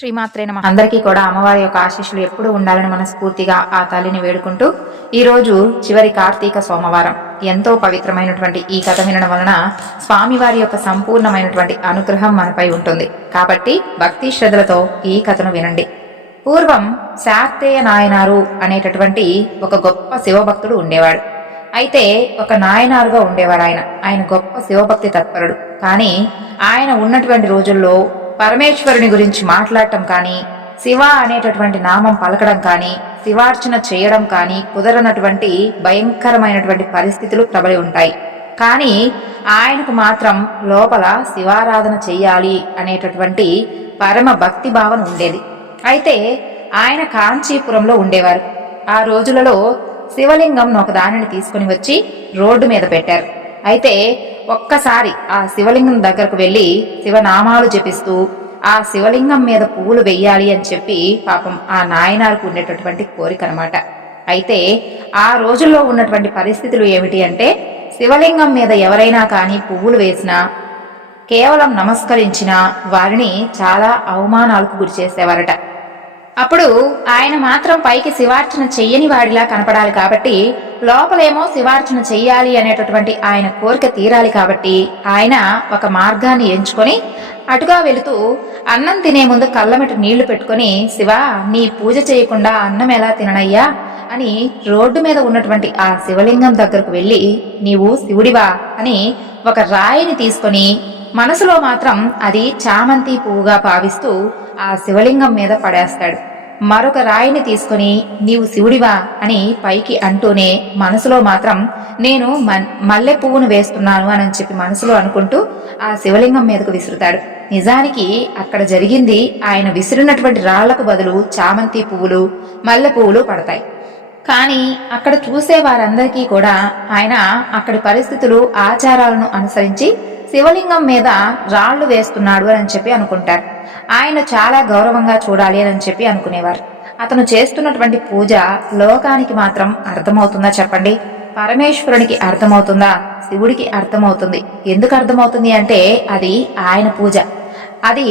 శ్రీమాత్రే నమః. అందరికీ కూడా అమ్మవారి యొక్క ఆశీస్సులు ఎప్పుడూ ఉండాలని మనస్ఫూర్తిగా ఆ తల్లిని వేడుకుంటూ, ఈరోజు చివరి కార్తీక సోమవారం. ఎంతో పవిత్రమైనటువంటి ఈ కథ వినడం వలన స్వామివారి యొక్క సంపూర్ణమైనటువంటి అనుగ్రహం మనపై ఉంటుంది. కాబట్టి భక్తి శ్రద్ధలతో ఈ కథను వినండి. పూర్వం శాక్తేయ నాయనారు అనేటటువంటి ఒక గొప్ప శివభక్తుడు ఉండేవాడు. అయితే ఒక నాయనారుగా ఉండేవాడు. ఆయన గొప్ప శివభక్తి తత్పరుడు. కానీ ఆయన ఉన్నటువంటి రోజుల్లో పరమేశ్వరుని గురించి మాట్లాడటం కానీ, శివ అనేటటువంటి నామం పలకడం కానీ, శివార్చన చేయడం కానీ కుదరనటువంటి భయంకరమైనటువంటి పరిస్థితులు ప్రబలి ఉంటాయి. కానీ ఆయనకు మాత్రం లోపల శివారాధన చెయ్యాలి అనేటటువంటి పరమ భక్తి భావన ఉండేది. అయితే ఆయన కాంచీపురంలో ఉండేవారు. ఆ రోజులలో శివలింగం ఒక దానిని తీసుకుని వచ్చి రోడ్డు మీద పెట్టారు. అయితే ఒక్కసారి ఆ శివలింగం దగ్గరకు వెళ్లి శివనామాలు జపిస్తూ ఆ శివలింగం మీద పువ్వులు వెయ్యాలి అని చెప్పి పాపం ఆ నాయనాருக்கு ఉండేటటువంటి కోరిక అనమాట. అయితే ఆ రోజుల్లో ఉన్నటువంటి పరిస్థితులు ఏమిటి అంటే, శివలింగం మీద ఎవరైనా కానీ పువ్వులు వేసినా, కేవలం నమస్కరించినా వారిని చాలా అవమానాలకు గురి చేసేవారట. అప్పుడు ఆయన మాత్రం పైకి శివార్చన చెయ్యని వాడిలా కనపడాలి కాబట్టి, లోపలేమో శివార్చన చెయ్యాలి అనేటటువంటి ఆయన కోరిక తీరాలి కాబట్టి, ఆయన ఒక మార్గాన్ని ఎంచుకొని అటుగా వెళుతూ అన్నం తినే ముందు కళ్ళమిట నీళ్లు పెట్టుకుని, శివా నీ పూజ చేయకుండా అన్నం ఎలా తిననయ్యా అని రోడ్డు మీద ఉన్నటువంటి ఆ శివలింగం దగ్గరకు వెళ్ళి, నీవు శివుడివా అని ఒక రాయిని తీసుకొని మనసులో మాత్రం అది చామంతి పువ్వుగా భావిస్తూ ఆ శివలింగం మీద పడేస్తాడు. మరొక రాయిని తీసుకుని నీవు శివుడివా అని పైకి అంటూనే మనసులో మాత్రం నేను మల్లె పువ్వును వేస్తున్నాను అని చెప్పి మనసులో అనుకుంటూ ఆ శివలింగం మీదకు విసురుతాడు. నిజానికి అక్కడ జరిగింది, ఆయన విసిరినటువంటి రాళ్లకు బదులు చామంతి పువ్వులు, మల్లె పువ్వులు పడతాయి. కానీ అక్కడ చూసే వారందరికీ కూడా ఆయన అక్కడి పరిస్థితులు, ఆచారాలను అనుసరించి శివలింగం మీద రాళ్లు వేస్తున్నాడు అని చెప్పి అనుకుంటారు. ఆయన చాలా గౌరవంగా చూడాలి అని చెప్పి అనుకునేవారు. అతను చేస్తున్నటువంటి పూజ లోకానికి మాత్రం అర్థమవుతుందా చెప్పండి? పరమేశ్వరునికి అర్థమవుతుందా? శివుడికి అర్థమవుతుంది. ఎందుకు అర్థమవుతుంది అంటే, అది ఆయన పూజ, అది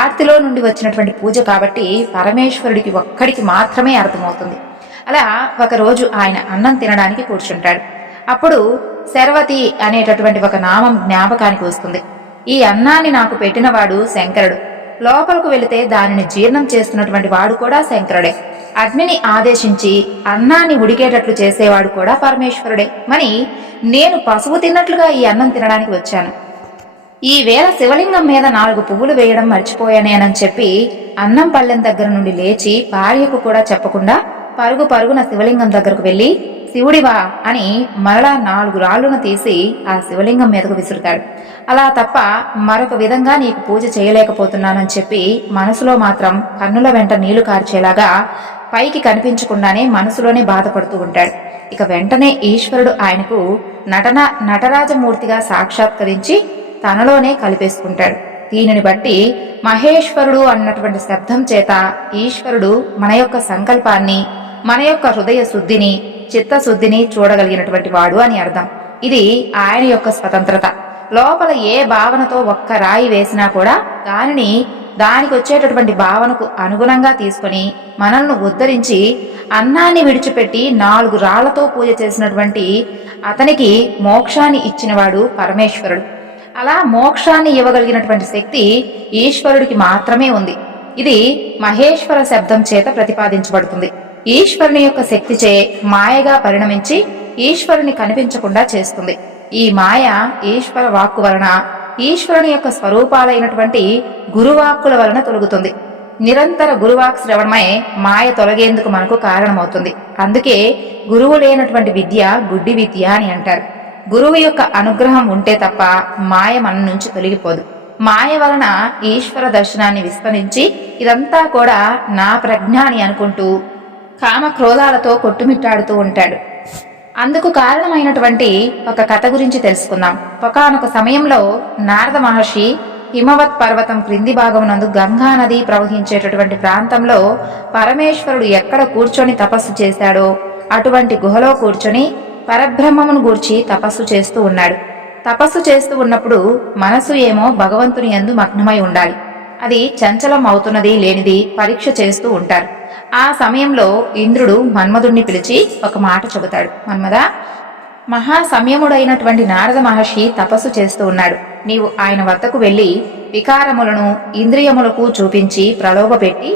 ఆర్తిలో నుండి వచ్చినటువంటి పూజ కాబట్టి పరమేశ్వరుడికి ఒక్కడికి మాత్రమే అర్థమవుతుంది. అలా ఒకరోజు ఆయన అన్నం తినడానికి కూర్చుంటాడు. అప్పుడు శర్వతి అనేటటువంటి ఒక నామం జ్ఞాపకానికి వస్తుంది. ఈ అన్నాన్ని నాకు పెట్టినవాడు శంకరుడు, లోపలకు వెళితే దానిని జీర్ణం చేస్తున్నటువంటి వాడు కూడా శంకరుడే, అగ్నిని ఆదేశించి అన్నాన్ని ఉడికేటట్లు చేసేవాడు కూడా పరమేశ్వరుడే. మరి నేను పశువు తిన్నట్లుగా ఈ అన్నం తినడానికి వచ్చాను. ఈ వేళ శివలింగం మీద 4 పువ్వులు వేయడం మర్చిపోయానేనని చెప్పి అన్నం పళ్ళెం దగ్గర నుండి లేచి భార్యకు కూడా చెప్పకుండా పరుగున శివలింగం దగ్గరకు వెళ్లి, శివుడివా అని మరలా 4 రాళ్లను తీసి ఆ శివలింగం మీదకు విసురుతాడు. అలా తప్ప మరొక విధంగా నీకు పూజ చేయలేకపోతున్నానని చెప్పి మనసులో మాత్రం కన్నుల వెంట నీళ్లు కార్చేలాగా పైకి కనిపించకుండానే మనసులోనే బాధపడుతూ ఉంటాడు. ఇక వెంటనే ఈశ్వరుడు ఆయనకు నటరాజమూర్తిగా సాక్షాత్కరించి తనలోనే కలిపేసుకుంటాడు. దీనిని బట్టి మహేశ్వరుడు అన్నటువంటి శబ్దం చేత ఈశ్వరుడు మన యొక్క సంకల్పాన్ని, మన యొక్క హృదయ శుద్ధిని, చిత్తశుద్ధిని చూడగలిగినటువంటి వాడు అని అర్థం. ఇది ఆయన యొక్క స్వతంత్రత. లోపల ఏ భావనతో ఒక్క రాయి వేసినా కూడా దానికి వచ్చేటటువంటి భావనకు అనుగుణంగా తీసుకొని మనల్ని ఉద్ధరించి అన్నాన్ని విడిచిపెట్టి 4 రాళ్లతో పూజ చేసినటువంటి అతనికి మోక్షాన్ని ఇచ్చినవాడు పరమేశ్వరుడు. అలా మోక్షాన్ని ఇవ్వగలిగినటువంటి శక్తి ఈశ్వరుడికి మాత్రమే ఉంది. ఇది మహేశ్వర శబ్దం చేత ప్రతిపాదించబడుతుంది. ఈశ్వరుని యొక్క శక్తిచే మాయగా పరిణమించి ఈశ్వరుని కనిపించకుండా చేస్తుంది. ఈ మాయ ఈశ్వర వాక్కు వలన, ఈశ్వరుని యొక్క స్వరూపాలైనటువంటి గురువాక్కుల వలన తొలగుతుంది. నిరంతర గురువాక్ శ్రవణమై మాయ తొలగేందుకు మనకు కారణమవుతుంది. అందుకే గురువు లేనటువంటి విద్య గుడ్డి విద్య అని అంటారు. గురువు యొక్క అనుగ్రహం ఉంటే తప్ప మాయ మన నుంచి తొలగిపోదు. మాయ వలన ఈశ్వర దర్శనాన్ని విస్మరించి ఇదంతా కూడా నా ప్రజ్ఞ అని అనుకుంటూ కామక్రోధాలతో కొట్టుమిట్టాడుతూ ఉంటాడు. అందుకు కారణమైనటువంటి ఒక కథ గురించి తెలుసుకుందాం. ఒకానొక సమయంలో నారద మహర్షి హిమవత్ పర్వతం క్రింది భాగమునందు గంగా నది ప్రవహించేటటువంటి ప్రాంతంలో పరమేశ్వరుడు ఎక్కడ కూర్చొని తపస్సు చేశాడో అటువంటి గుహలో కూర్చొని పరబ్రహ్మమును గూర్చి తపస్సు చేస్తూ ఉన్నాడు. తపస్సు చేస్తూ ఉన్నప్పుడు మనసు ఏమో భగవంతుని యందు మగ్నమై ఉండాలి. అది చంచలం అవుతున్నది లేనిది పరీక్ష చేస్తూ ఉంటారు. ఆ సమయంలో ఇంద్రుడు మన్మధుణ్ణి పిలిచి ఒక మాట చెబుతాడు. మన్మదా, మహాసంయముడైనటువంటి నారద మహర్షి తపస్సు చేస్తూ ఉన్నాడు. నీవు ఆయన వద్దకు వెళ్లి వికారములను ఇంద్రియములకు చూపించి ప్రలోభపెట్టి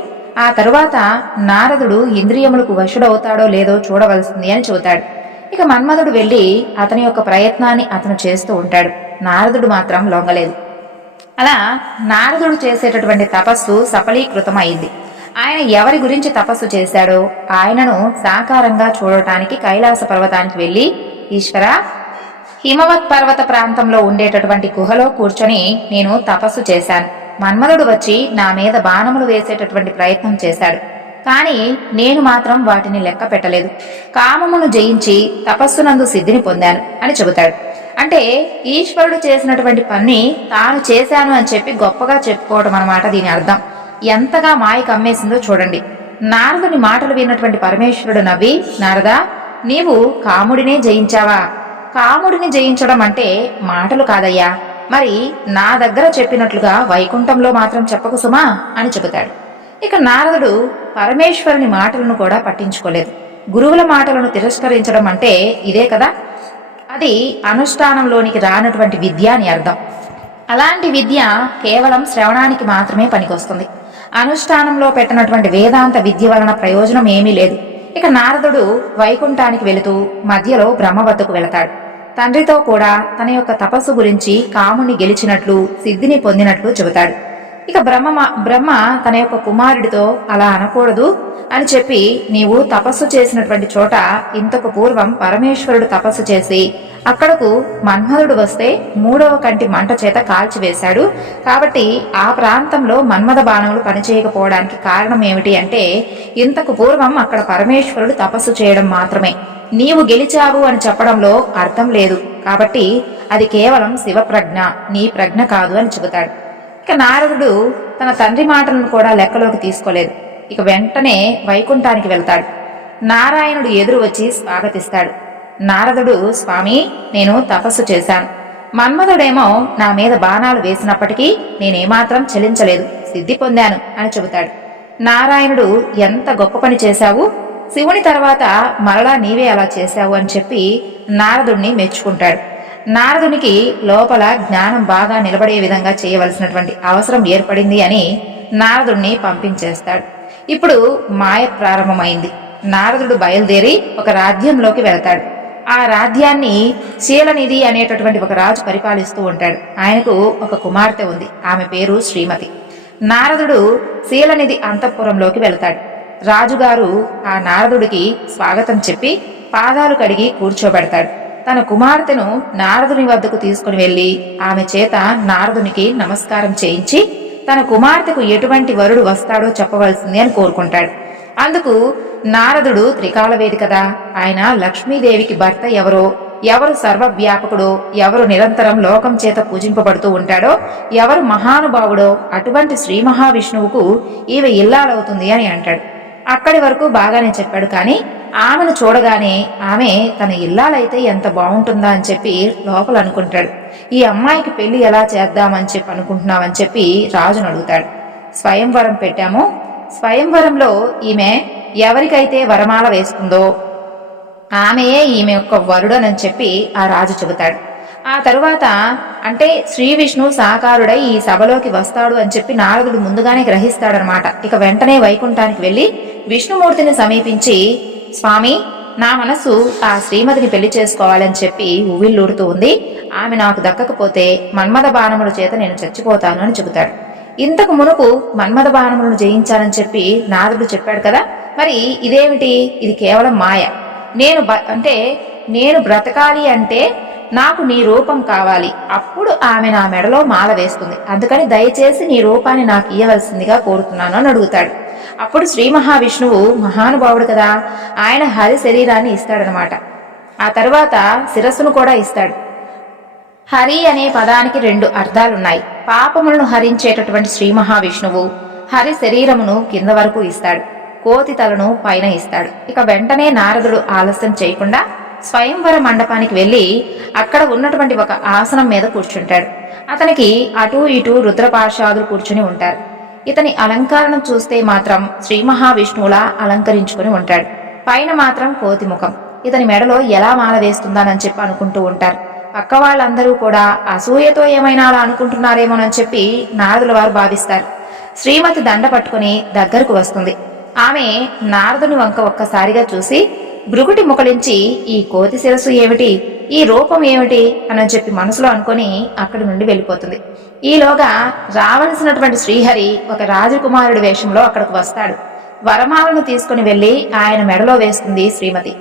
ఆ తరువాత నారదుడు ఇంద్రియములకు వశుడవుతాడో లేదో చూడవలసింది అని చెబుతాడు. ఇక మన్మధుడు వెళ్లి అతని యొక్క ప్రయత్నాన్ని అతను చేస్తూ ఉంటాడు. నారదుడు మాత్రం లొంగలేదు. అలా నారదుడు చేసేటటువంటి తపస్సు సఫలీకృతమైంది. ఆయన ఎవరి గురించి తపస్సు చేశాడో ఆయనను సాకారంగా చూడటానికి కైలాస పర్వతానికి వెళ్లి, ఈశ్వర, హిమవత్ పర్వత ప్రాంతంలో ఉండేటటువంటి గుహలో కూర్చొని నేను తపస్సు చేశాను. మన్మధుడు వచ్చి నా మీద బాణములు వేసేటటువంటి ప్రయత్నం చేశాడు. కాని నేను మాత్రం వాటిని లెక్క పెట్టలేదు. కామమును జయించి తపస్సునందు సిద్ధిని పొందాను అని చెబుతాడు. అంటే ఈశ్వరుడు చేసినటువంటి పని తాను చేశాను అని చెప్పి గొప్పగా చెప్పుకోవడం అన్నమాట దీని అర్థం. ఎంతగా మాయ కమ్మేసిందో చూడండి. నారదుని మాటలు విన్నటువంటి పరమేశ్వరుడు నవ్వి, నారదా, నీవు కాముడినే జయించావా? కాముడిని జయించడం అంటే మాటలు కాదయ్యా, మరి నా దగ్గర చెప్పినట్లుగా వైకుంఠంలో మాత్రం చెప్పకు సుమా అని చెబుతాడు. ఇక నారదుడు పరమేశ్వరుని మాటలను కూడా పట్టించుకోలేదు. గురువుల మాటలను తిరస్కరించడం అంటే ఇదే కదా. అది అనుష్ఠానంలోనికి రానటువంటి విద్య అని అర్థం. అలాంటి విద్య కేవలం శ్రవణానికి మాత్రమే పనికొస్తుంది. అనుష్ఠానంలో పెట్టినటువంటి వేదాంత విద్య వలన ప్రయోజనం ఏమీ లేదు. ఇక నారదుడు వైకుంఠానికి వెళుతూ మధ్యలో బ్రహ్మ వద్దకు వెళతాడు. తండ్రితో కూడా తన యొక్క తపస్సు గురించి కాముని గెలిచినట్లు సిద్ధిని పొందినట్లు చెబుతాడు. ఇక బ్రహ్మ తన యొక్క కుమారుడితో అలా అనకూడదు అని చెప్పి, నీవు తపస్సు చేసినటువంటి చోట ఇంతకు పూర్వం పరమేశ్వరుడు తపస్సు చేసి అక్కడకు మన్మధుడు వస్తే 3వ కంటి మంట చేత కాల్చివేశాడు. కాబట్టి ఆ ప్రాంతంలో మన్మథ బాణములు పనిచేయకపోవడానికి కారణం ఏమిటి అంటే, ఇంతకు పూర్వం అక్కడ పరమేశ్వరుడు తపస్సు చేయడం మాత్రమే. నీవు గెలిచావు అని చెప్పడంలో అర్థం లేదు. కాబట్టి అది కేవలం శివప్రజ్ఞ, నీ ప్రజ్ఞ కాదు అని చెబుతాడు. ఇక నారదుడు తన తండ్రి మాటలను కూడా లెక్కలోకి తీసుకోలేదు. ఇక వెంటనే వైకుంఠానికి వెళ్తాడు. నారాయణుడు ఎదురు వచ్చి స్వాగతిస్తాడు. నారదుడు, స్వామి, నేను తపస్సు చేశాను. మన్మధుడేమో నా మీద బాణాలు వేసినప్పటికీ నేనేమాత్రం చలించలేదు, సిద్ధి పొందాను అని చెబుతాడు. నారాయణుడు, ఎంత గొప్ప పని చేశావు, శివుని తర్వాత మరలా నీవే అలా చేశావు అని చెప్పి నారదుణ్ణి మెచ్చుకుంటాడు. నారదునికి లోపల జ్ఞానం బాగా నిలబడే విధంగా చేయవలసినటువంటి అవసరం ఏర్పడింది అని నారదుణ్ణి పంపించేస్తాడు. ఇప్పుడు మాయ ప్రారంభమైంది. నారదుడు బయలుదేరి ఒక రాజ్యంలోకి వెళతాడు. ఆ రాజ్యాన్ని శీలనిధి అనేటటువంటి ఒక రాజు పరిపాలిస్తూ ఉంటాడు. ఆయనకు ఒక కుమార్తె ఉంది. ఆమె పేరు శ్రీమతి. నారదుడు శీలనిధి అంతఃపురంలోకి వెళతాడు. రాజుగారు ఆ నారదుడికి స్వాగతం చెప్పి పాదాలు కడిగి కూర్చోబెడతాడు. తన కుమార్తెను నారదుని వద్దకు తీసుకుని వెళ్లి ఆమె చేత నారదునికి నమస్కారం చేయించి తన కుమార్తెకు ఎటువంటి వరుడు వస్తాడో చెప్పవలసింది అని కోరుకుంటాడు. అందుకు నారదుడు త్రికాలవేది కదా, ఆయన లక్ష్మీదేవికి భర్త ఎవరో, ఎవరు సర్వవ్యాపకుడో, ఎవరు నిరంతరం లోకం చేత పూజింపబడుతూ ఉంటాడో, ఎవరు మహానుభావుడో అటువంటి శ్రీ మహావిష్ణువుకు ఈమె ఇల్లాలవుతుంది అని అంటాడు. అక్కడి వరకు బాగానే చెప్పాడు. కానీ ఆమెను చూడగానే ఆమె తన ఇల్లాలైతే ఎంత బాగుంటుందా అని చెప్పి లోపల అనుకుంటాడు. ఈ అమ్మాయికి పెళ్లి ఎలా చేద్దామని చెప్పి అనుకుంటున్నావని చెప్పి రాజును అడుగుతాడు. స్వయంవరం పెట్టాము. స్వయంవరంలో ఈమె ఎవరికైతే వరమాల వేస్తుందో ఆమెయే ఈమె యొక్క వరుడనని చెప్పి ఆ రాజు చెబుతాడు. ఆ తరువాత అంటే శ్రీ విష్ణు సాకారుడై ఈ సభలోకి వస్తాడు అని చెప్పి నారదుడు ముందుగానే గ్రహిస్తాడనమాట. ఇక వెంటనే వైకుంఠానికి వెళ్లి విష్ణుమూర్తిని సమీపించి, స్వామి, నా మనసు ఆ శ్రీమతిని పెళ్లి చేసుకోవాలని చెప్పి ఉవ్విళ్ళూడుతూ ఉంది. ఆమె నాకు దక్కకపోతే మన్మథ బాణముల చేత నేను చచ్చిపోతాను అని చెబుతాడు. ఇంతకు మునుపు మన్మథ బాణములను జయించాలని చెప్పి నారదుడు చెప్పాడు కదా, మరి ఇదేమిటి? ఇది కేవలం మాయ. నేను బ్రతకాలి అంటే నాకు నీ రూపం కావాలి, అప్పుడు ఆమె నా మెడలో మాల వేస్తుంది. అందుకని దయచేసి నీ రూపాన్ని నాకు ఇయ్యవలసిందిగా కోరుతున్నాను అని అడుగుతాడు. అప్పుడు శ్రీ మహావిష్ణువు మహానుభావుడు కదా, ఆయన హరి శరీరాన్ని ఇస్తాడనమాట. ఆ తర్వాత శిరస్సును కూడా ఇస్తాడు. హరి అనే పదానికి 2 అర్థాలున్నాయి. పాపములను హరించేటటువంటి శ్రీ మహావిష్ణువు హరి శరీరమును కింద వరకు ఇస్తాడు, కోతి తలను పైన ఇస్తాడు. ఇక వెంటనే నారదుడు ఆలస్యం చేయకుండా స్వయంవర మండపానికి వెళ్లి అక్కడ ఉన్నటువంటి ఒక ఆసనం మీద కూర్చుంటాడు. అతనికి అటూ ఇటూ రుద్రపార్షాదులు కూర్చుని ఉంటారు. ఇతని అలంకరణ చూస్తే మాత్రం శ్రీ మహావిష్ణువులా అలంకరించుకుని ఉంటాడు. పైన మాత్రం కోతి ముఖం. ఇతని మెడలో ఎలా మాల వేస్తుందానని చెప్పి అనుకుంటూ ఉంటారు. పక్క వాళ్ళందరూ కూడా అసూయతో ఏమైనా అలా అనుకుంటున్నారేమోనని చెప్పి నారదుల వారు భావిస్తారు. శ్రీమతి దండ పట్టుకుని దగ్గరకు వస్తుంది. ఆమె నారదుని వంక ఒక్కసారిగా చూసి భృగుటి ముఖలించి ఈ కోతి శిరస్సు ఏమిటి, ఈ రూపం ఏమిటి అని చెప్పి మనసులో అనుకొని అక్కడి నుండి వెళ్ళిపోతుంది. ఈలోగా రావలసినటువంటి శ్రీహరి ఒక రాజకుమారుడి వేషంలో అక్కడికి వస్తాడు. వరమాలను తీసుకుని వెళ్లి ఆయన మెడలో వేస్తుంది శ్రీమతి.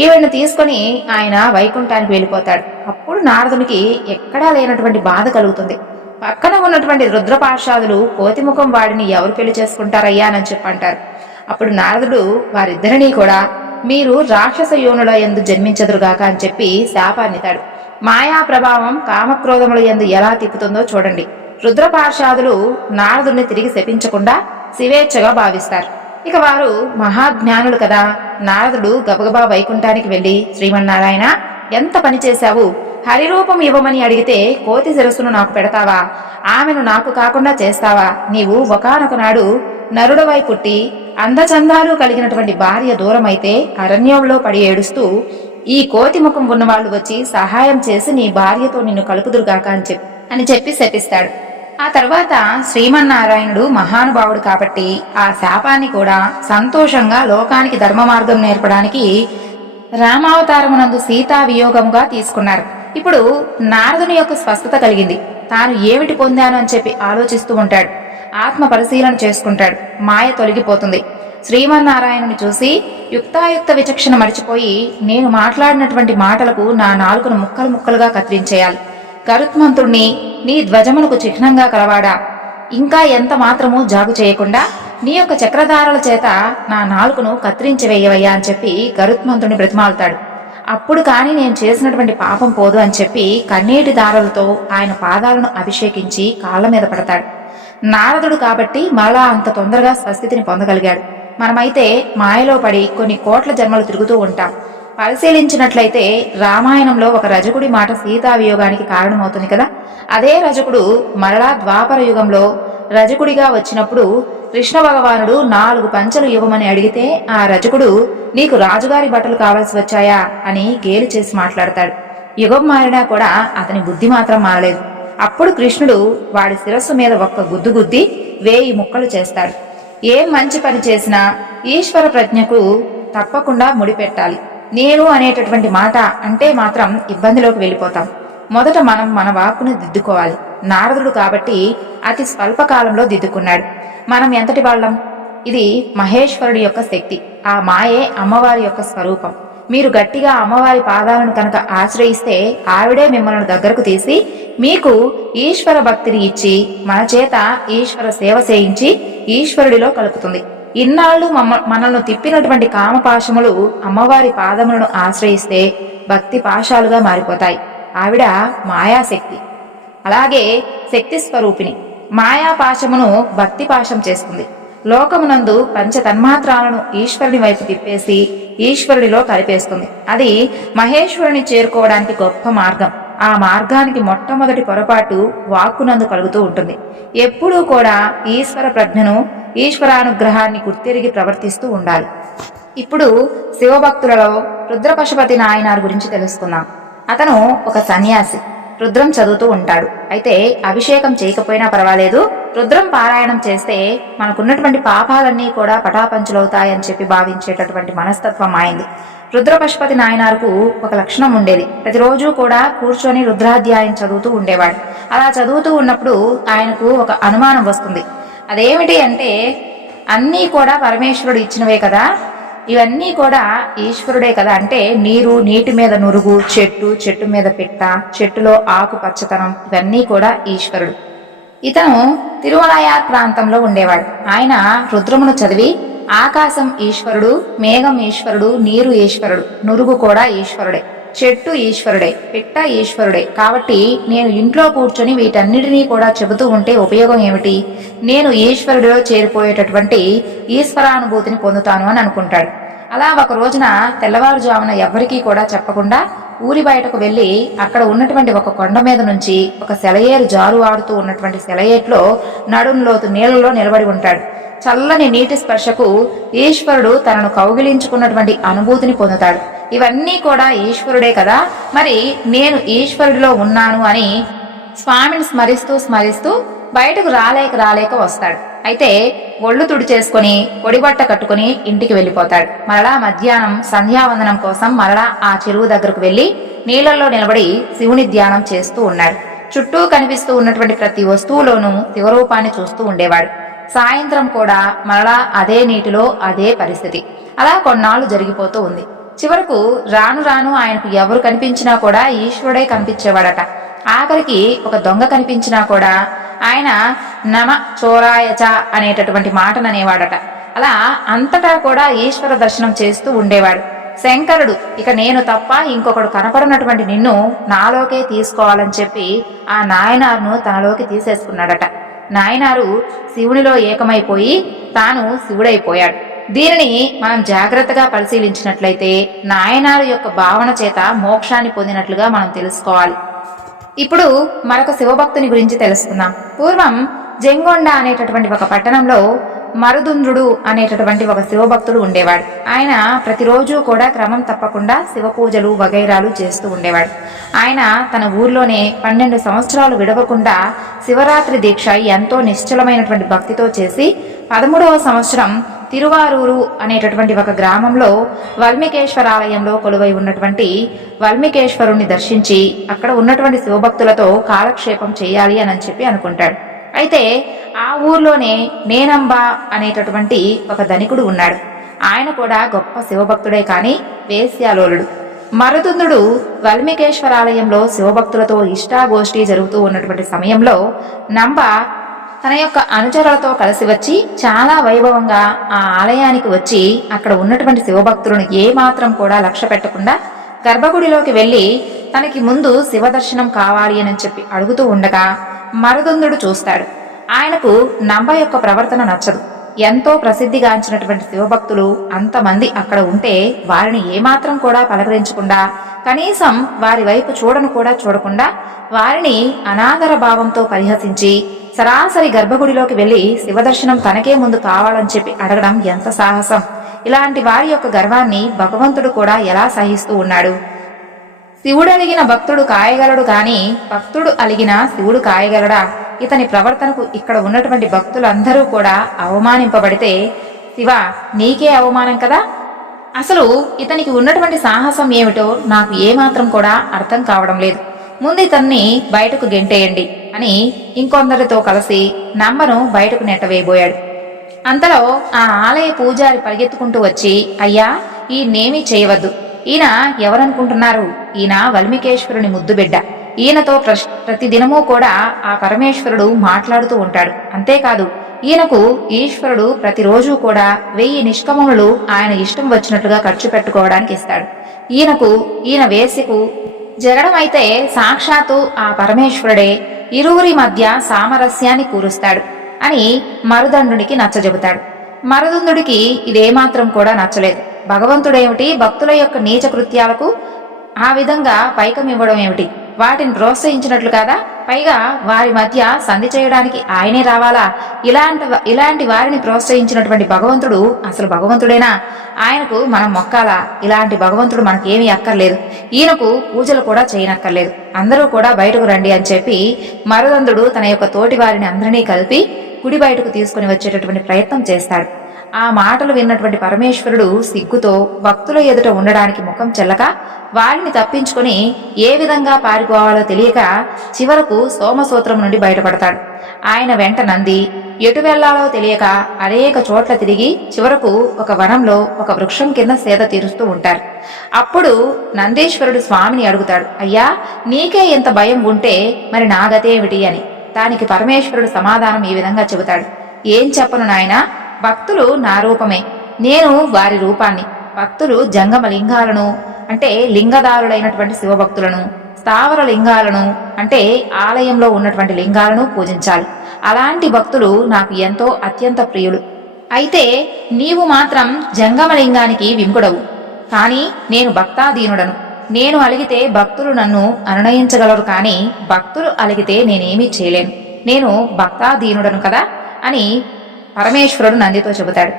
ఈవిడ్ని తీసుకుని ఆయన వైకుంఠానికి వెళ్ళిపోతాడు. అప్పుడు నారదునికి ఎక్కడా లేనటువంటి బాధ కలుగుతుంది. పక్కన ఉన్నటువంటి రుద్రపార్షాదులు కోతిముఖం వాడిని ఎవరు పెళ్లి చేసుకుంటారయ్యా అని చెప్పి అంటారు. అప్పుడు నారదుడు వారిద్దరినీ కూడా మీరు రాక్షస యోనుల యందు జన్మించదురుగాక అని చెప్పి శాపాన్నితాడు. మాయా ప్రభావం కామక్రోధముల యందు ఎలా తిప్పుతుందో చూడండి. రుద్రపార్షాదులు నారదుడిని తిరిగి శపించకుండా శివేచ్ఛగా భావిస్తారు. ఇక వారు మహాజ్ఞానులు కదా. నారదుడు గబగబా వైకుంఠానికి వెళ్లి శ్రీమన్నారాయణ ఎంత పని చేశావు, హరిరూపం ఇవ్వమని అడిగితే కోతి శిరస్సును నాకు పెడతావా, ఆమెను నాకు కాకుండా చేస్తావా, నీవు ఒకానొక నాడు నరుడవై పుట్టి అందచందాలు కలిగినటువంటి భార్య దూరమైతే అరణ్యంలో పడి ఏడుస్తూ ఈ కోతి ముఖం ఉన్నవాళ్లు వచ్చి సహాయం చేసి నీ భార్యతో నిన్ను కలుపుదురుగాక అని చెప్పి శపిస్తాడు. ఆ తర్వాత శ్రీమన్నారాయణుడు మహానుభావుడు కాబట్టి ఆ శాపాన్ని కూడా సంతోషంగా లోకానికి ధర్మ మార్గం నేర్పడానికి రామావతారమునందు సీతా వియోగముగా తీసుకున్నారు. ఇప్పుడు నారదుని యొక్క స్వస్థత కలిగింది. తాను ఏమిటి పొందాను అని చెప్పి ఆలోచిస్తూ ఉంటాడు. ఆత్మ పరిశీలన చేసుకుంటాడు. మాయ తొలగిపోతుంది. శ్రీమన్నారాయణుని చూసి యుక్తాయుక్త విచక్షణ మరిచిపోయి నేను మాట్లాడినటువంటి మాటలకు నా నాలుకను ముక్కలు ముక్కలుగా కత్తిరించేయాలి. గరుత్మంతుణ్ణి నీ ధ్వజమునకు చిహ్నంగా కలవాడా, ఇంకా ఎంత మాత్రమూ జాగు చేయకుండా నీ యొక్క చక్రధారల చేత నా నాలుకను కత్తిరించివేయవయ్యా అని చెప్పి గరుత్మంతుని బ్రతిమాలుతాడు. అప్పుడు కాని నేను చేసినటువంటి పాపం పోదు అని చెప్పి కన్నీటి దారలతో ఆయన పాదాలను అభిషేకించి కాళ్ల మీద పడతాడు. నారదుడు కాబట్టి మరలా అంత తొందరగా స్వస్థితిని పొందగలిగాడు. మనమైతే మాయలో పడి కొన్ని కోట్ల జన్మలు తిరుగుతూ ఉంటాం. పరిశీలించినట్లయితే రామాయణంలో ఒక రజకుడి మాట సీతావియోగానికి కారణమవుతుంది కదా. అదే రజకుడు మరలా ద్వాపర యుగంలో రజకుడిగా వచ్చినప్పుడు కృష్ణ భగవానుడు 4 పంచలు ఇవ్వమని అడిగితే ఆ రజకుడు నీకు రాజుగారి బట్టలు కావాల్సి వచ్చాయా అని గేలి చేసి మాట్లాడతాడు. యుగం మారినా కూడా అతని బుద్ధి మాత్రం మారలేదు. అప్పుడు కృష్ణుడు వాడి శిరస్సు మీద ఒక్క గుద్దు గుద్ది 1000 ముక్కలు చేస్తాడు. ఏం మంచి పని చేసినా ఈశ్వర ప్రజ్ఞకు తప్పకుండా ముడిపెట్టాలి. నేను అనేటటువంటి మాట అంటే మాత్రం ఇబ్బందిలోకి వెళ్ళిపోతాం. మొదట మనం మన వాక్కును దిద్దుకోవాలి. నారదుడు కాబట్టి అతి స్వల్ప కాలంలో దిద్దుకున్నాడు. మనం ఎంతటి వాళ్ళం? ఇది మహేశ్వరుడి యొక్క శక్తి. ఆ మాయే అమ్మవారి యొక్క స్వరూపం. మీరు గట్టిగా అమ్మవారి పాదాలను కనుక ఆశ్రయిస్తే ఆవిడే మిమ్మల్ని దగ్గరకు తీసి మీకు ఈశ్వర భక్తిని ఇచ్చి మన చేత ఈశ్వర సేవ చేయించి ఈశ్వరుడిలో కలుపుతుంది. ఇన్నాళ్ళు మనల్ని తిప్పినటువంటి కామపాశములు అమ్మవారి పాదములను ఆశ్రయిస్తే భక్తి పాశాలుగా మారిపోతాయి. ఆవిడ మాయాశక్తి. అలాగే శక్తి స్వరూపిణి. మాయాపాశమును భక్తి పాశం చేస్తుంది. లోకమునందు పంచ తన్మాత్రాలను ఈశ్వరుని వైపు తిప్పేసి ఈశ్వరుడిలో కలిపేస్తుంది. అది మహేశ్వరుని చేరుకోవడానికి గొప్ప మార్గం. ఆ మార్గానికి మొట్టమొదటి పొరపాటు వాక్కునందు కలుగుతూ ఉంటుంది. ఎప్పుడూ కూడా ఈశ్వర ప్రజ్ఞను ఈశ్వరానుగ్రహాన్ని గుర్తెరిగి ప్రవర్తిస్తూ ఉండాలి. ఇప్పుడు శివభక్తులలో రుద్రపశుపతి నాయనార్ గురించి తెలుసుకుందాం. అతను ఒక సన్యాసి. రుద్రం చదువుతూ ఉంటాడు. అయితే అభిషేకం చేయకపోయినా పర్వాలేదు, రుద్రం పారాయణం చేస్తే మనకున్నటువంటి పాపాలన్నీ కూడా పటాపంచులవుతాయని చెప్పి భావించేటటువంటి మనస్తత్వం అయింది. రుద్రపశుపతి నాయనార్కు ఒక లక్షణం ఉండేది. ప్రతిరోజు కూడా కూర్చొని రుద్రాధ్యాయం చదువుతూ ఉండేవాడు. అలా చదువుతూ ఉన్నప్పుడు ఆయనకు ఒక అనుమానం వస్తుంది. అదేమిటి అంటే, అన్నీ కూడా పరమేశ్వరుడు ఇచ్చినవే కదా, ఇవన్నీ కూడా ఈశ్వరుడే కదా. అంటే నీరు, నీటి మీద నురుగు, చెట్టు మీద పిట్ట, చెట్టులో ఆకు పచ్చతనం, ఇవన్నీ కూడా ఈశ్వరుడు. ఇతను తిరుమలయార్ ప్రాంతంలో ఉండేవాడు. ఆయన రుద్రమును చదివి ఆకాశం ఈశ్వరుడు, మేఘం ఈశ్వరుడు, నీరు ఈశ్వరుడు, నురుగు కూడా ఈశ్వరుడే, చెట్టు ఈశ్వరుడే, పిట్ట ఈశ్వరుడే. కాబట్టి నేను ఇంట్లో కూర్చొని వీటన్నిటినీ కూడా చెబుతూ ఉంటే ఉపయోగం ఏమిటి? నేను ఈశ్వరుడిలో చేరిపోయేటటువంటి ఈశ్వరానుభూతిని పొందుతాను అని అనుకుంటాడు. అలా ఒక రోజున తెల్లవారుజామున ఎవ్వరికీ కూడా చెప్పకుండా ఊరి బయటకు వెళ్లి అక్కడ ఉన్నటువంటి ఒక కొండ మీద నుంచి ఒక సెలయేరు జారు ఆడుతూ ఉన్నటువంటి సెలయేట్లో నడుంలోతు నీళ్లలో నిలబడి ఉంటాడు. చల్లని నీటి స్పర్శకు ఈశ్వరుడు తనను కౌగిలించుకున్నటువంటి అనుభూతిని పొందుతాడు. ఇవన్నీ కూడా ఈశ్వరుడే కదా, మరి నేను ఈశ్వరుడిలో ఉన్నాను అని స్వామిని స్మరిస్తూ స్మరిస్తూ బయటకు రాలేక వస్తాడు. అయితే ఒళ్ళు తుడిచేసుకుని పొడిబట్ట కట్టుకుని ఇంటికి వెళ్లిపోతాడు. మరలా మధ్యాహ్నం సంధ్యావందనం కోసం మరలా ఆ చెరువు దగ్గరకు వెళ్లి నీళ్లలో నిలబడి శివుని ధ్యానం చేస్తూ ఉన్నాడు. చుట్టూ కనిపిస్తూ ఉన్నటువంటి ప్రతి వస్తువులోనూ శివరూపాన్ని చూస్తూ ఉండేవాడు. సాయంత్రం కూడా మరలా అదే నీటిలో అదే పరిస్థితి. అలా కొన్నాళ్లు జరిగిపోతూ ఉంది. చివరకు రాను రాను ఆయనకు ఎవరు కనిపించినా కూడా ఈశ్వరుడే కనిపించేవాడట. ఆఖరికి ఒక దొంగ కనిపించినా కూడా ఆయన నమ చోరాయచ అనేటటువంటి మాటననేవాడట. అలా అంతటా కూడా ఈశ్వర దర్శనం చేస్తూ ఉండేవాడు. శంకరుడు ఇక నేను తప్ప ఇంకొకడు కనపడినటువంటి నిన్ను నాలోకే తీసుకోవాలని చెప్పి ఆ నాయనారును తనలోకి తీసేసుకున్నాడట. నాయనారు శివునిలో ఏకమైపోయి తాను శివుడైపోయాడు. దీనిని మనం జాగ్రత్తగా పరిశీలించినట్లయితే నాయనారు యొక్క భావన చేత మోక్షాన్ని పొందినట్లుగా మనం తెలుసుకోవాలి. ఇప్పుడు మరొక శివభక్తుని గురించి తెలుసుకుందాం. పూర్వం జంగొండ అనేటటువంటి ఒక పట్టణంలో మరుదుంద్రుడు అనేటటువంటి ఒక శివభక్తుడు ఉండేవాడు. ఆయన ప్రతిరోజు కూడా క్రమం తప్పకుండా శివ పూజలు వగైరాలు చేస్తూ ఉండేవాడు. ఆయన తన ఊర్లోనే 12 సంవత్సరాలు విడవకుండా శివరాత్రి దీక్ష ఎంతో నిశ్చలమైనటువంటి భక్తితో చేసి 13వ సంవత్సరం తిరువారూరు అనేటటువంటి ఒక గ్రామంలో వల్మీకేశ్వరాలయంలో కొలువై ఉన్నటువంటి వల్మీకేశ్వరుణ్ణి దర్శించి అక్కడ ఉన్నటువంటి శివభక్తులతో కాలక్షేపం చేయాలి అని చెప్పి అనుకుంటాడు. అయితే ఆ ఊర్లోనే నేనంబ అనేటటువంటి ఒక ధనికుడు ఉన్నాడు. ఆయన కూడా గొప్ప శివభక్తుడే కాని వేశ్యాలోలుడు. మరుదుందుడు వల్మీకేశ్వరాలయంలో శివభక్తులతో ఇష్టాగోష్ఠి జరుగుతూ ఉన్నటువంటి సమయంలో నంబ తన యొక్క అనుచరులతో కలిసి వచ్చి చాలా వైభవంగా ఆ ఆలయానికి వచ్చి అక్కడ ఉన్నటువంటి శివభక్తులను ఏమాత్రం కూడా లక్ష్య పెట్టకుండా గర్భగుడిలోకి వెళ్లి తనకి ముందు శివదర్శనం కావాలి అని చెప్పి అడుగుతూ ఉండగా మరుదుందుడు చూస్తాడు. ఆయనకు నంబ యొక్క ప్రవర్తన నచ్చదు. ఎంతో ప్రసిద్ధిగాంచినటువంటి శివభక్తులు అంతమంది అక్కడ ఉంటే వారిని ఏమాత్రం కూడా పలకరించకుండా కనీసం వారి వైపు చూడను కూడా చూడకుండా వారిని అనాదర భావంతో పరిహసించి సరాసరి గర్భగుడిలోకి వెళ్లి శివదర్శనం తనకే ముందు కావాలని చెప్పి అడగడం ఎంత సాహసం! ఇలాంటి వారి యొక్క గర్వాన్ని భగవంతుడు కూడా ఎలా సహిస్తూ ఉన్నాడు? శివుడు అలిగిన భక్తుడు కాయగలడు కాని భక్తుడు అలిగిన శివుడు కాయగలడా? ఇతని ప్రవర్తనకు ఇక్కడ ఉన్నటువంటి భక్తులందరూ కూడా అవమానింపబడితే శివ నీకే అవమానం కదా. అసలు ఇతనికి ఉన్నటువంటి సాహసం ఏమిటో నాకు ఏమాత్రం కూడా అర్థం కావడం లేదు. ముందు ఇతన్ని బయటకు గెంటేయండి అని ఇంకొందరితో కలిసి నంబను బయటకు నెట్టవేయబోయాడు. అంతలో ఆ ఆలయ పూజారి పరిగెత్తుకుంటూ వచ్చి, అయ్యా ఈయన్నేమీ చేయవద్దు. ఈయన ఎవరనుకుంటున్నారు? ఈయన వల్మీకేశ్వరుని ముద్దు బిడ్డ. ఈయనతో ప్రతిదినమూ కూడా ఆ పరమేశ్వరుడు మాట్లాడుతూ ఉంటాడు. అంతేకాదు ఈయనకు ఈశ్వరుడు ప్రతిరోజు కూడా 1000 నిష్కమములు ఆయన ఇష్టం వచ్చినట్లుగా ఖర్చు పెట్టుకోవడానికి ఇస్తాడు. ఈయన వేసికు జగడం అయితే సాక్షాత్తు ఆ పరమేశ్వరుడే ఇరువురి మధ్య సామరస్యాన్ని కూరుస్తాడు అని మరుదండునికి నచ్చజెబుతాడు. మరుదుందుడికి ఇదేమాత్రం కూడా నచ్చలేదు. భగవంతుడేమిటి భక్తుల యొక్క నీచ కృత్యాలకు ఆ విధంగా పైకం ఇవ్వడం ఏమిటి? వాటిని ప్రోత్సహించినట్లు కాదా? పైగా వారి మధ్య సంధి చేయడానికి ఆయనే రావాలా? ఇలాంటి వారిని ప్రోత్సహించినటువంటి భగవంతుడు అసలు భగవంతుడేనా? ఆయనకు మనం మొక్కాలా? ఇలాంటి భగవంతుడు మనకేమీ అక్కర్లేదు. ఈయనకు పూజలు కూడా చేయనక్కర్లేదు. అందరూ కూడా బయటకు రండి అని చెప్పి మరుదందుడు తన యొక్క తోటి వారిని అందరినీ కలిపి గుడి బయటకు తీసుకుని వచ్చేటటువంటి ప్రయత్నం చేస్తాడు. ఆ మాటలు విన్నటువంటి పరమేశ్వరుడు సిగ్గుతో భక్తుల ఎదుట ఉండడానికి ముఖం చెల్లక వారిని తప్పించుకుని ఏ విధంగా పారిపోవాలో తెలియక చివరకు సోమసూత్రం నుండి బయటపడతాడు. ఆయన వెంట నంది ఎటు వెళ్లాలో తెలియక అనేక చోట్ల తిరిగి చివరకు ఒక వనంలో ఒక వృక్షం కింద సేద తీరుస్తూ ఉంటారు. అప్పుడు నందీశ్వరుడు స్వామిని అడుగుతాడు, అయ్యా నీకే ఎంత భయం ఉంటే మరి నా గతేమిటి అని. దానికి పరమేశ్వరుడు సమాధానం ఈ విధంగా చెబుతాడు, ఏం చెప్పను నాయనా, భక్తులు నా రూపమే, నేను వారి రూపాన్ని. భక్తులు జంగమ లింగాలను అంటే లింగదారులైనటువంటి శివభక్తులను, స్థావర లింగాలను అంటే ఆలయంలో ఉన్నటువంటి లింగాలను పూజించాలి. అలాంటి భక్తులు నాకు ఎంతో అత్యంత ప్రియులు. అయితే నీవు మాత్రం జంగమలింగానికి విముఖుడవు, కానీ నేను భక్తాధీనుడను. నేను అలిగితే భక్తులు నన్ను అనునయించగలరు, కానీ భక్తులు అలిగితే నేనేమీ చేయలేను. నేను భక్తాధీనుడను కదా అని పరమేశ్వరుడు నందితో చెబుతాడు.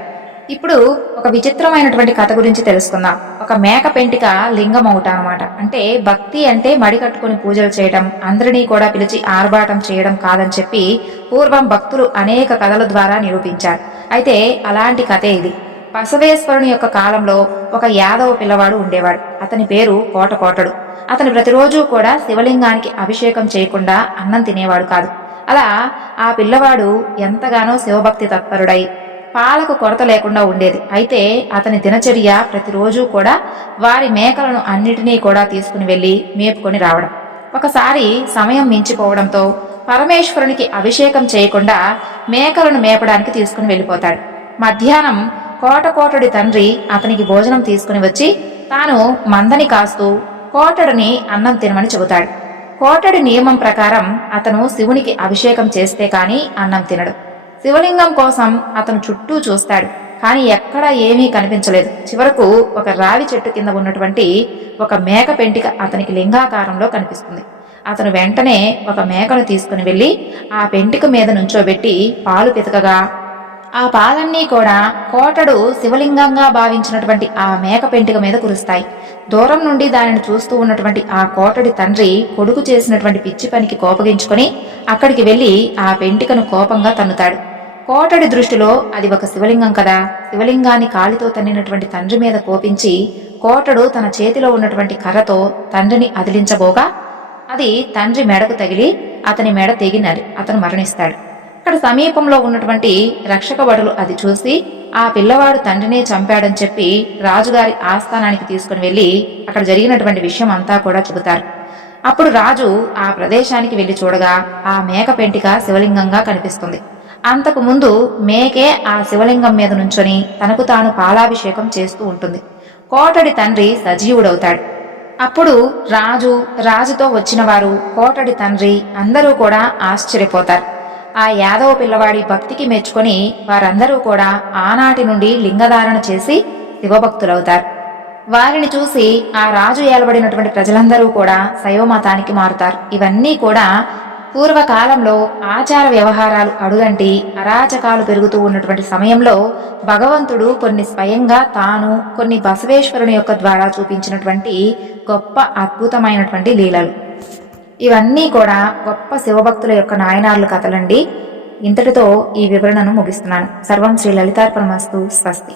ఇప్పుడు ఒక విచిత్రమైనటువంటి కథ గురించి తెలుసుకుందాం. ఒక మేక పెంటిక లింగం అవుట అనమాట. అంటే భక్తి అంటే మడి కట్టుకుని పూజలు చేయడం, అందరినీ కూడా పిలిచి ఆర్భాటం చేయడం కాదని చెప్పి పూర్వం భక్తులు అనేక కథల ద్వారా నిరూపించారు. అయితే అలాంటి కథే ఇది. బసవేశ్వరుని యొక్క కాలంలో ఒక యాదవ పిల్లవాడు ఉండేవాడు. అతని పేరు కోటకోటడు. అతను ప్రతిరోజు కూడా శివలింగానికి అభిషేకం చేయకుండా అన్నం తినేవాడు కాదు. అలా ఆ పిల్లవాడు ఎంతగానో శివభక్తి తత్పరుడై పాలకు కొరత లేకుండా ఉండేది. అయితే అతని దినచర్య ప్రతిరోజు కూడా వారి మేకలను అన్నిటినీ కూడా తీసుకుని వెళ్లి మేపుకొని రావడం. ఒకసారి సమయం మించిపోవడంతో పరమేశ్వరునికి అభిషేకం చేయకుండా మేకలను మేపడానికి తీసుకుని వెళ్ళిపోతాడు. మధ్యాహ్నం కోటకోటడి తండ్రి అతనికి భోజనం తీసుకుని వచ్చి తాను మందని కాస్తూ కోటడిని అన్నం తినమని చెబుతాడు. కోటడి నియమం ప్రకారం అతను శివునికి అభిషేకం చేస్తే కాని అన్నం తినడు. శివలింగం కోసం అతను చుట్టూ చూస్తాడు, కానీ ఎక్కడా ఏమీ కనిపించలేదు. చివరకు ఒక రావి చెట్టు కింద ఉన్నటువంటి ఒక మేక పెంటిక అతనికి లింగాకారంలో కనిపిస్తుంది. అతను వెంటనే ఒక మేకను తీసుకుని వెళ్లి ఆ పెంటిక మీద నుంచోబెట్టి పాలు పితకగా ఆ పాలన్నీ కూడా కోటడు శివలింగంగా భావించినటువంటి ఆ మేక పెంటిక మీద కురుస్తాయి. దూరం నుండి దానిని చూస్తూ ఉన్నటువంటి ఆ కోటడి తండ్రి కొడుకు చేసినటువంటి పిచ్చి పనికి కోపగించుకొని అక్కడికి వెళ్లి ఆ పెంటికను కోపంగా తన్నుతాడు. కోటడి దృష్టిలో అది ఒక శివలింగం కదా. శివలింగాన్ని కాలితో తన్నినటువంటి తండ్రి మీద కోపించి కోటడు తన చేతిలో ఉన్నటువంటి కర్రతో తండ్రిని అదిలించబోగా అది తండ్రి మెడకు తగిలి అతని మెడ తెగినది. అతను మరణిస్తాడు. అక్కడ సమీపంలో ఉన్నటువంటి రక్షక భటులు అది చూసి ఆ పిల్లవాడు తండ్రినే చంపాడని చెప్పి రాజుగారి ఆస్థానానికి తీసుకుని వెళ్లి అక్కడ జరిగినటువంటి విషయం అంతా కూడా చెబుతారు. అప్పుడు రాజు ఆ ప్రదేశానికి వెళ్లి చూడగా ఆ మేక పెంటిక శివలింగంగా కనిపిస్తుంది. అంతకు ముందు మేకే ఆ శివలింగం మీద నుంచొని తనకు తాను పాలాభిషేకం చేస్తూ ఉంటుంది. కోటడి తండ్రి సజీవుడవుతాడు. అప్పుడు రాజుతో వచ్చిన వారు, కోటడి తండ్రి అందరూ కూడా ఆశ్చర్యపోతారు. ఆ యాదవ పిల్లవాడి భక్తికి మెచ్చుకొని వారందరూ కూడా ఆనాటి నుండి లింగధారణ చేసి శివభక్తులవుతారు. వారిని చూసి ఆ రాజు ఏలబడినటువంటి ప్రజలందరూ కూడా శైవ మతానికి మారుతారు. ఇవన్నీ కూడా పూర్వకాలంలో ఆచార వ్యవహారాలు అడుగంటి అరాచకాలు పెరుగుతూ ఉన్నటువంటి సమయంలో భగవంతుడు కొన్ని స్వయంగా తాను కొన్ని బసవేశ్వరుని యొక్క ద్వారా చూపించినటువంటి గొప్ప అద్భుతమైనటువంటి లీలలు. ఇవన్నీ కూడా గొప్ప శివభక్తుల యొక్క నాయనార్లు కథలండి. ఇంతటితో ఈ వివరణను ముగిస్తున్నాను. సర్వం శ్రీ లలితార్పణమస్తు. స్వస్తి.